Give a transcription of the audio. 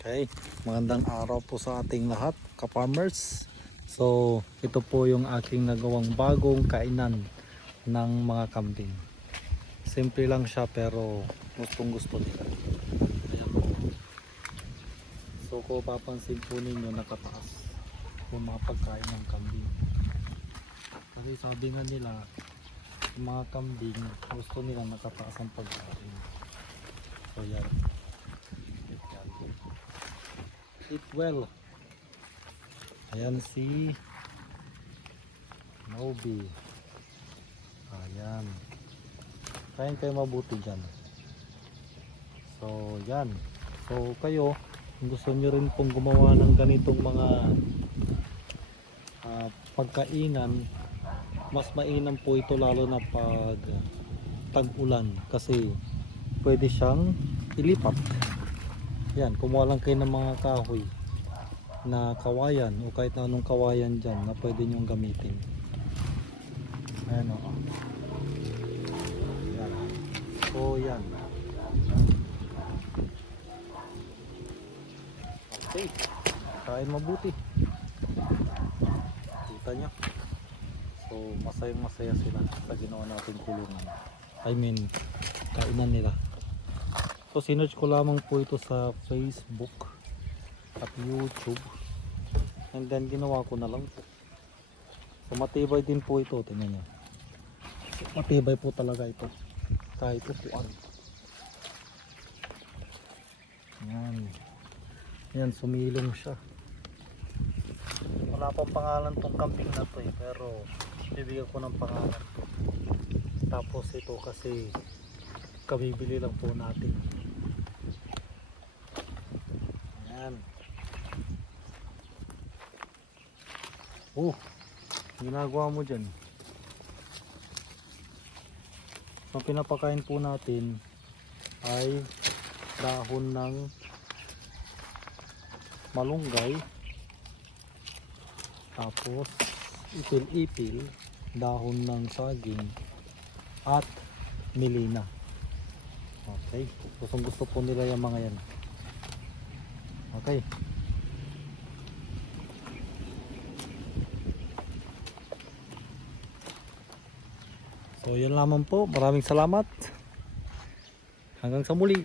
Okay, magandang araw po sa ating lahat, ka-farmers. So, ito po yung aking nagawang bagong kainan ng mga kambing. Simple lang siya pero gustong gusto nila. Ayan po. So, kung papansin po ninyo, nakataas yung mga pagkain ng kambing. Kasi sabi nga nila, yung mga kambing gusto nila nakataas ang pagkain. So, yan. Eat well. Ayan si Nobi. Ayan. Kain kayo mabuti dyan. So yan. So kayo, kung gusto nyo rin pong gumawa ng ganitong mga pagkainan, mas mainam po ito lalo na pag tag-ulan. Kasi pwede siyang ilipat. Yan, kumuha lang kayo ng mga kahoy na kawayan o kahit na anong kawayan dyan na pwede nyong gamitin. Ayan o. Yan. So yan. Okay. Kain mabuti. Kita nyo. So masayang masaya sila sa ginawa natin kulungan. I mean, kainan nila. So sinerge ko lamang po ito sa Facebook at YouTube, and then ginawa ko na lang po. So matibay din po ito, tingnan nyo. So, matibay po talaga ito kahit upuan. Yan. Yan, sumilong siya. Wala pang pangalan tong kambing na to pero bibigyan ko ng pangalan to. Tapos ito kasi kabibili lang po natin. Yan. Ginagawa mo dyan. So pinapakain po natin ay dahon ng malunggay, tapos ipil-ipil, dahon ng saging at milina. Okay, gustong gusto po nila yung mga yan. Okay. So yun lamang po. Maraming salamat. Hanggang sa muli.